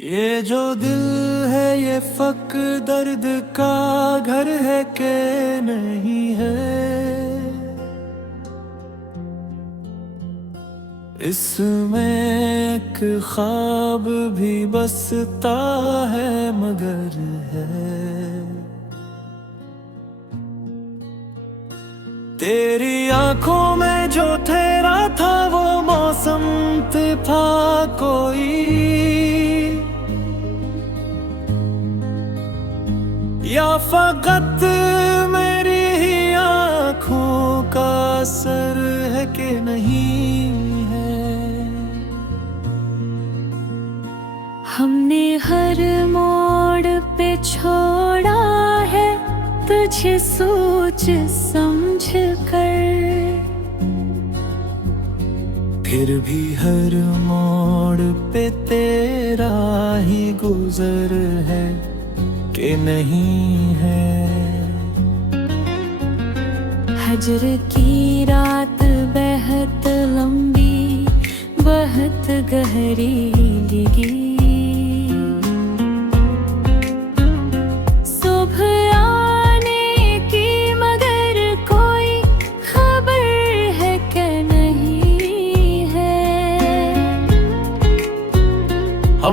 ये जो दिल है ये फक दर्द का घर है के नहीं है। इसमें एक ख्वाब भी बसता है मगर है। तेरी आंखों में जो ठहरा था वो मौसम था कोई, या फकत मेरी ही आँखों का असर है कि नहीं है। हमने हर मोड़ पे छोड़ा है तुझे सोच समझ कर, फिर भी हर मोड़ पे तेरा ही गुजर है कि नहीं है। हजर की रात बेहद लंबी बहुत गहरी लगी, सुबह आने की मगर कोई खबर है कि नहीं है।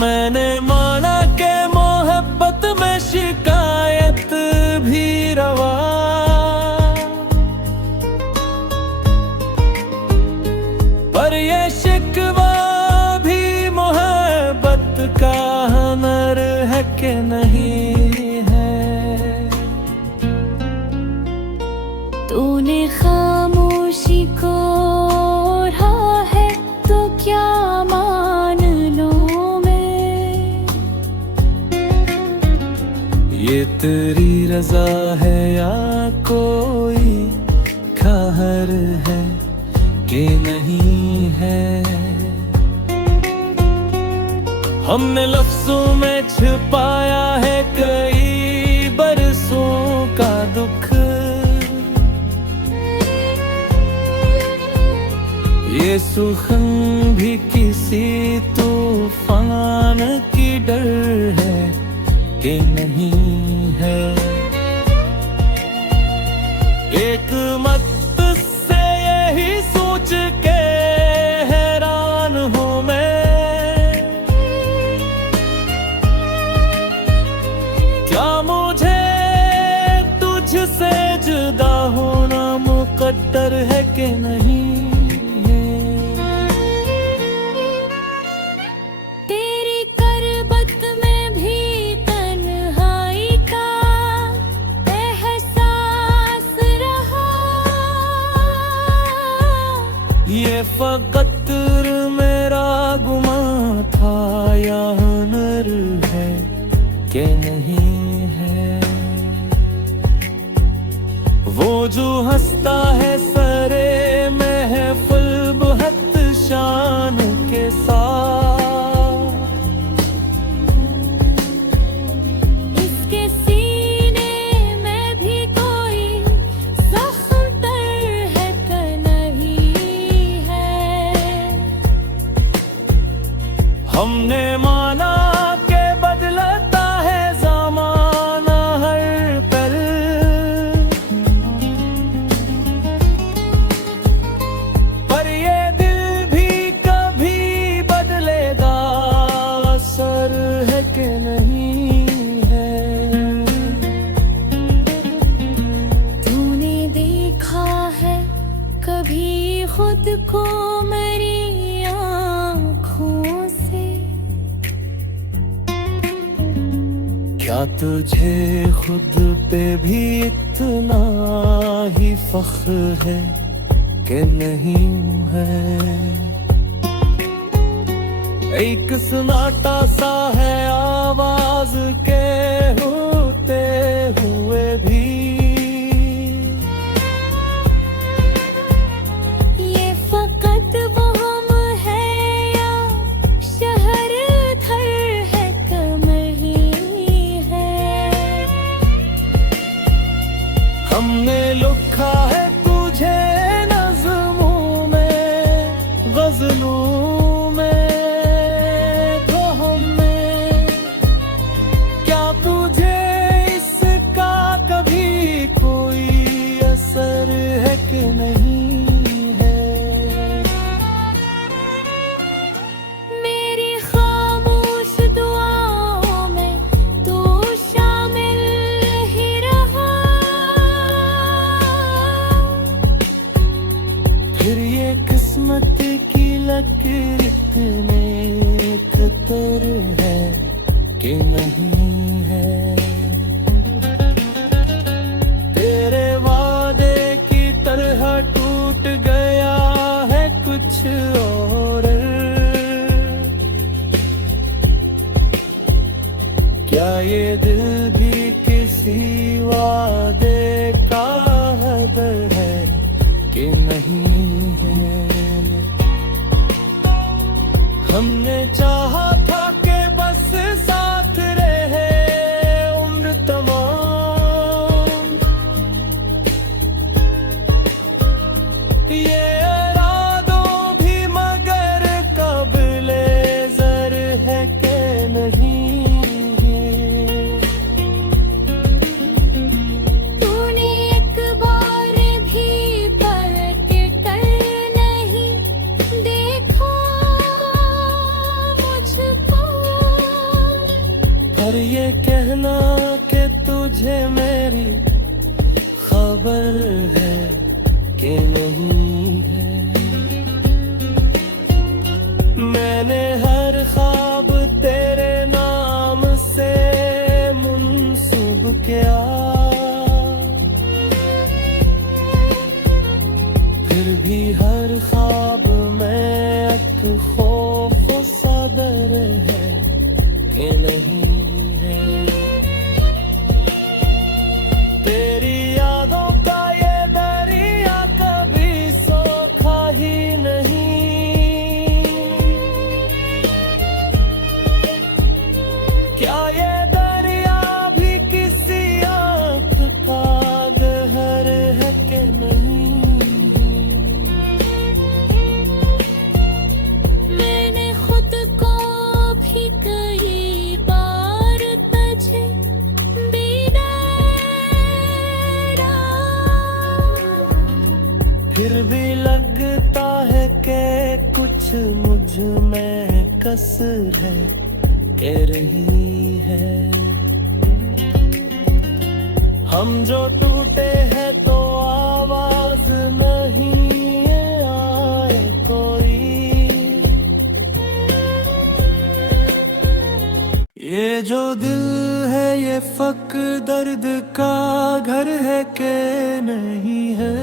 मैंने माना के मोहब्बत में शिकायत भी रवा, पर ये शिकवा भी मोहब्बत का हुनर है कि नहीं है। तूने खामोशी को ओढ़ा है तो क्या मान लूं मैं। ये तेरी रजा है या कोई कहर है कि नहीं है। हमने लफ्जों में छिपाया है कई बरसों का दुख, ये सुखन भी किसी तूफान की डर है कि नहीं है। एक मत से यही सोच के हैरान हूँ मैं, क्या मुझे तुझसे जुदा होना मुकद्दर है कि नहीं है। तेरी करबत में भी तन्हाई का एहसास रहा, ये फकत मेरा गुमा था या हुनर है कि नहीं है। वो जो हंसता है सरे महफिल बहुत शान के साथ, इसके सीने में भी कोई जख्म तर है कि नहीं है। हमने माना के बदलता है ज़माना हर पल, पर ये दिल भी कभी बदलेगा असर है कि नहीं है। तूने देखा है कभी खुद को मेरी आँखों से, क्या तुझे खुद पे भी इतना ही फख्र है कि नहीं है। एक सन्नाटा सा है आवाज के होते हुए भी, ये फकत वो हम है या शहर घर है कि नहीं है। हमने लिखा है तुझे नज़्मों में गज़लों में तो हमें है कि नहीं है। तेरे वादे की तरह टूट गया है कुछ और। क्या ये दिल भी किसी वादे का हदर है कि नहीं है। हमने चाहा था कि बस साथ रहे उम्र तमाम। ये इरादों भी मगर काबिले ज़र है कि नहीं। तूने एक बार भी पलट कर नहीं देखा मुझको। पर ये कहना कि तुझे मेरी खबर है कि नहीं है। मैंने हर ख्वाब तेरे नाम से मुंसूब किया। फिर भी हर ख्वाब में एक खौफ सदर है कि नहीं है। तेरी यादों का ये दरिया कभी सूखा ही नहीं। क्या ये दरिया भी किसी आंख का गहर है कि नहीं। मैंने खुद को भी कई बार तुझे बिगाड़ा। फिर भी लगता है कि कुछ मुझ में कसर है कह रही है। हम जो टूटे हैं तो आवाज नहीं आए कोई। ये जो दिल है ये फक दर्द का घर है कि नहीं है।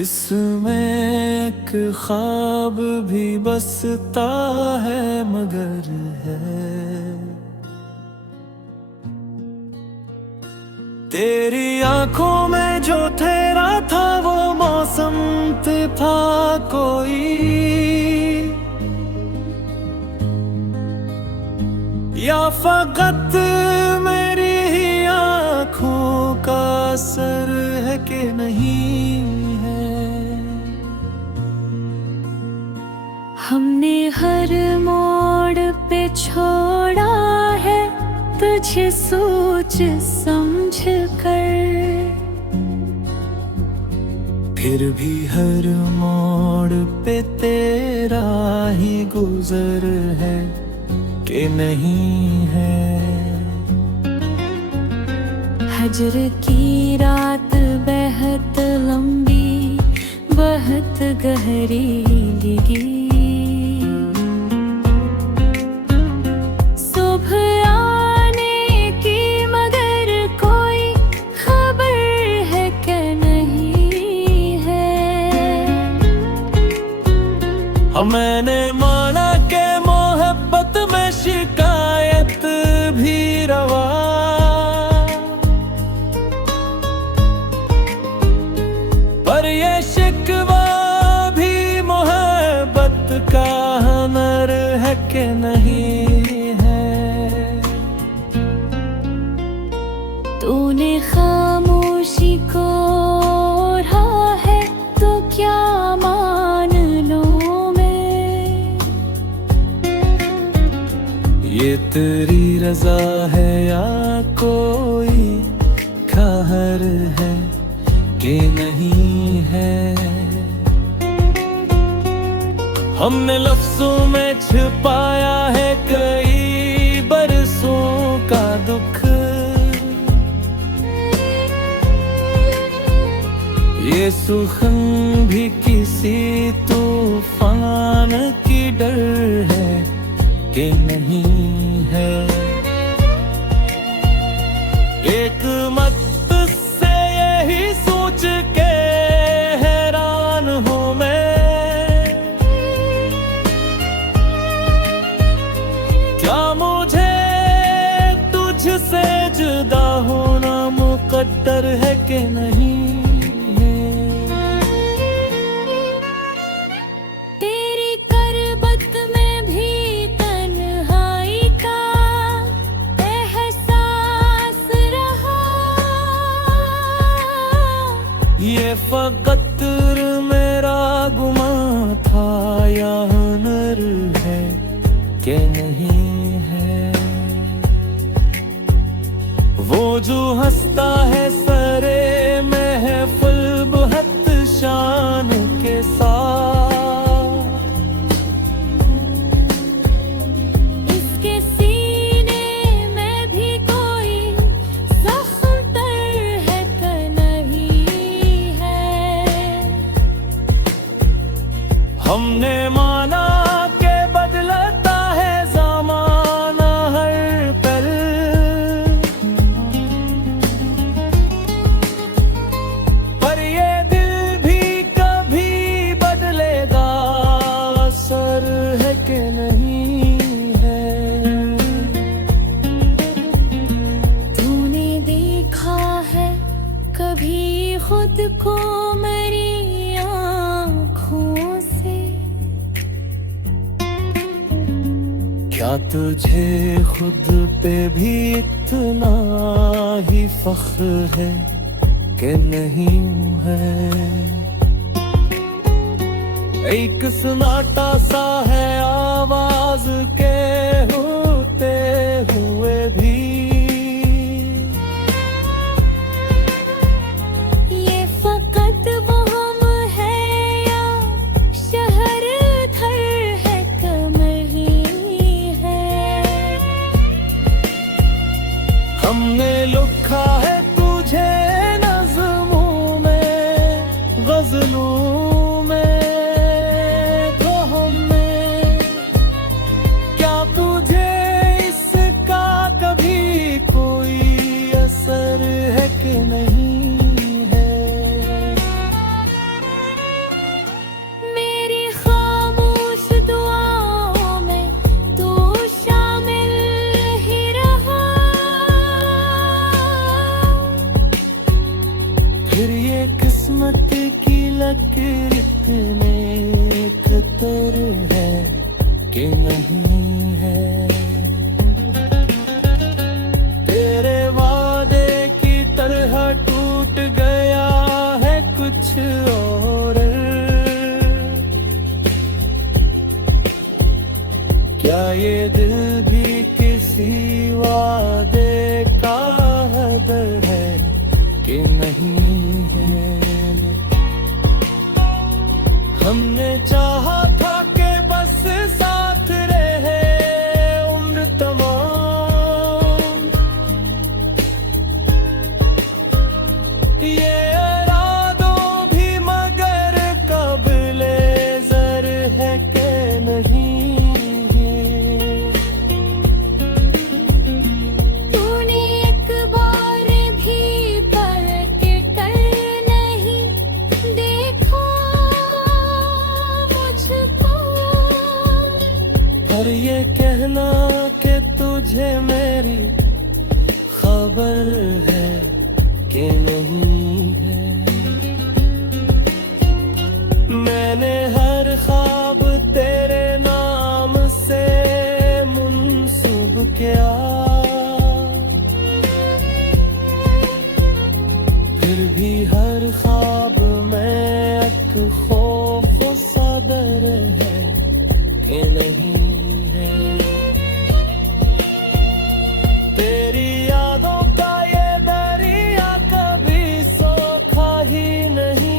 इसमें एक ख्वाब भी बसता है मगर है। तेरी आंखों में जो ठहरा था वो मौसम था कोई। या फकत मेरी ही आंखों का असर है कि नहीं है। हमने हर मोड़ पे छोड़ा है तुझे सोच समझ कर। फिर भी हर मोड़ पे तेरा ही गुजर है कि नहीं है। हजर की रात बेहद लंबी बहुत गहरी लगी। सुबह आने की मगर कोई खबर है कि नहीं है। मैंने माना के मोहब्बत में शिकायत भी रवा। पर ये शिकवा भी मोहब्बत का हुनर है कि नहीं है। तूने खामोशी को ओढ़ा है तो क्या मान लूं मैं। ये तेरी रजा है या कोई कहर है कि नहीं है। हमने लफ्जों में छिपाया है कई बरसों का दुख। ये सुखन भी किसी तूफान डर है कि नहीं है। एक मत से यही सोच के हैरान हूँ मैं, क्या मुझे तुझसे जुदा होना मुकद्दर है कि नहीं। तेरी करबत में भी तन्हाई का एहसास रहा, ये फकत मेरा गुमा था या हुनर है कि नहीं है। वो जो हंसता है सरे महफिल बहुत शान के साथ, इसके सीने में भी कोई जख्म तर है कि नहीं है। हमने माना के बदलता है ज़माना हर पल, पर ये दिल भी कभी बदलेगा, असर है कि नहीं है। तूने देखा है कभी खुद को मेरी आँखों से, क्या तुझे खुद पे भी इतना ही फख्र है कि नहीं है। एक सन्नाटा सा है आवाज के होते हुए भी, ये फकत वो हम है या शहर थर है कि नहीं है। हमने लिखा है तुझे नज़्मों में गज़लों में, तो हमें क्या तुझे इसका कभी कोई असर है कि नहीं है। मेरी खामोश दुआओं में तू शामिल ही रहा, फिर ये किस्मत की लकीर इतने कतर है कि नहीं है। तेरे वादे की तरह टूट गया है कुछ और, क्या ये दिल भी किसी वादे का हदर है कि नहीं है। हमने चाहा था कि बस साथ रहे उम्र तमाम, ये इरादों भी मगर काबिले ज़र है कि नहीं। तूने एक बार भी पलट कर नहीं देखा मुझको, पर ये कहना कि तुझे मेरी खबर है कि नहीं है। मैंने हर ख्वाब तेरे नाम से मुंसूब किया, फिर भी हर ख्वाब में एक खौफ सदर है कि नहीं है। तेरी यादों का ये दरिया कभी सूखा ही नहीं,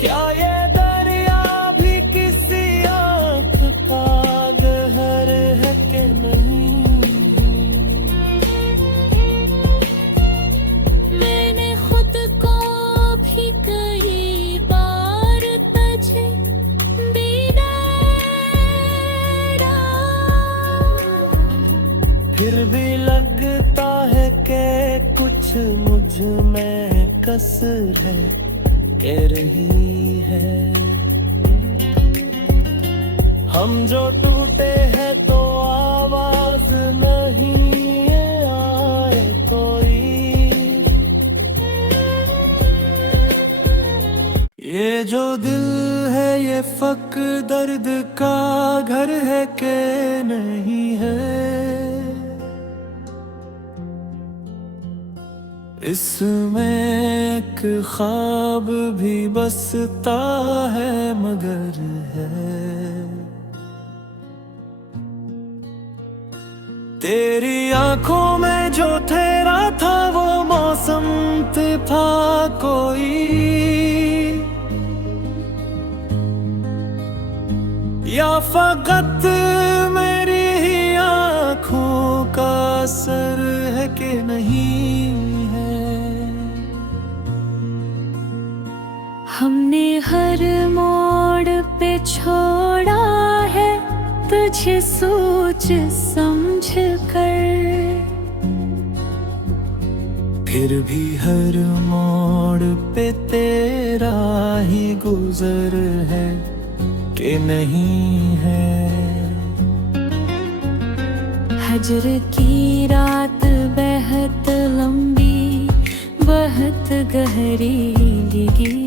क्या ये दरिया भी किसी आंख का गहर है कि नहीं। मैंने खुद को भी कई है कह रही है। हम जो टूटे हैं तो आवाज नहीं आए कोई। ये जो दिल है ये फक दर्द का घर है के नहीं है। इसमें एक ख्वाब भी बसता है मगर है। तेरी आंखों में जो ठहरा था वो मौसम था कोई। या फकत मेरी ही आंखों का असर है कि नहीं है। हमने हर मोड़ पे छोड़ा है तुझे सोच समझ कर। फिर भी हर मोड़ पे तेरा ही गुजर है कि नहीं है। हजर की रात बेहद लंबी बहुत गहरी लगी।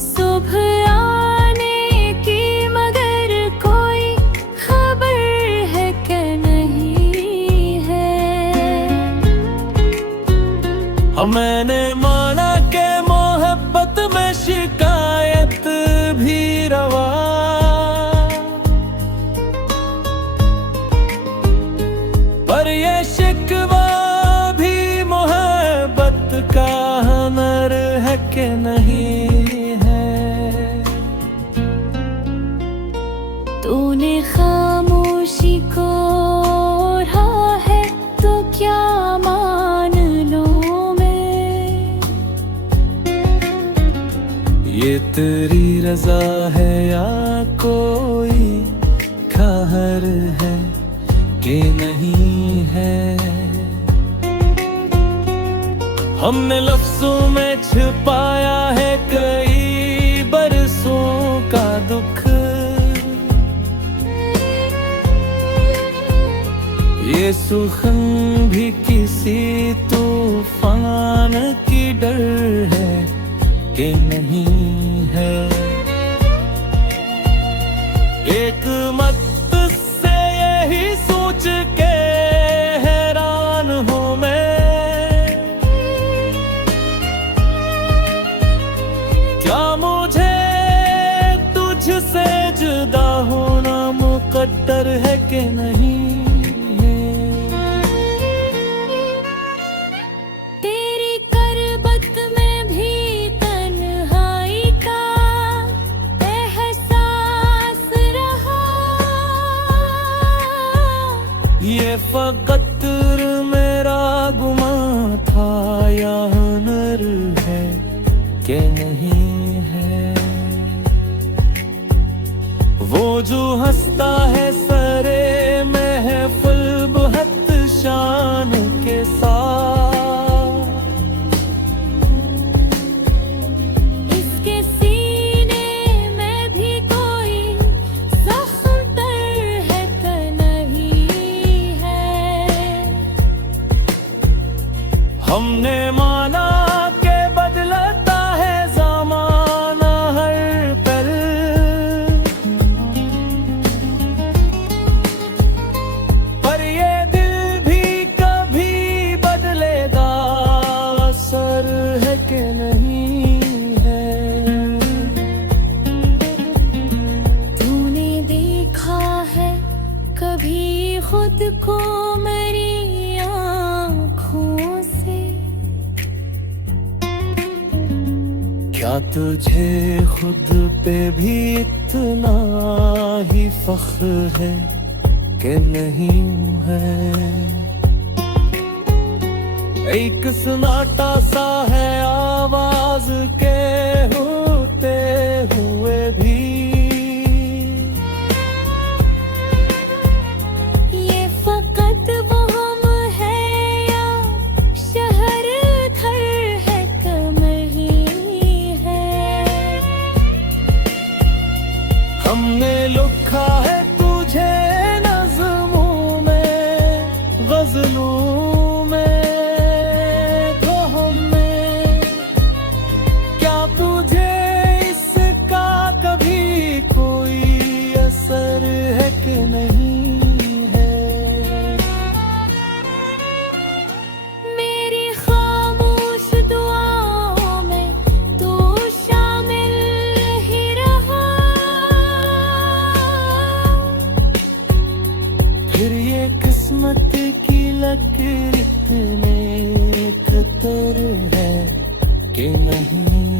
सुबह आने की मगर कोई खबर है कि नहीं है। मैंने माना के मोहब्बत में शिकायत भी रवा। पर ये शिकवा भी मोहब्बत का हुनर है कि नहीं है। तूने खामोशी को ओढ़ा है तो क्या मान लूं मैं। ये तेरी रजा है या कोई कहर है कि नहीं है। हमने लफ्जों में छिपाया है कई बरसों का दुख। ये सुखन भी किसी तूफान की डर है कि नहीं है। एक मत से यही सोच के हैरान हूँ मैं। क्या मुझे तुझसे जुदा होना मुकद्दर है कि नहीं है। तेरी करबत में भी तन्हाई का एहसास रहा। ये फकत मेरा गुमा था या हुनर है कि नहीं है। वो जो हंसता है सरे महफिल बहुत शान के साथ। इसके सीने में भी कोई जख्म तर है कि नहीं है। हमने माना के बदलता है ज़माना हर पल। पर ये दिल भी कभी बदलेगा असर है कि नहीं है। तूने देखा है कभी खुद को मेरी आँखों से। क्या तुझे खुद पे भी इतना ही फख्र है कि नहीं है। एक सन्नाटा सा है आवाज के होते हुए भी। ये फकत वो हम है या कि नहीं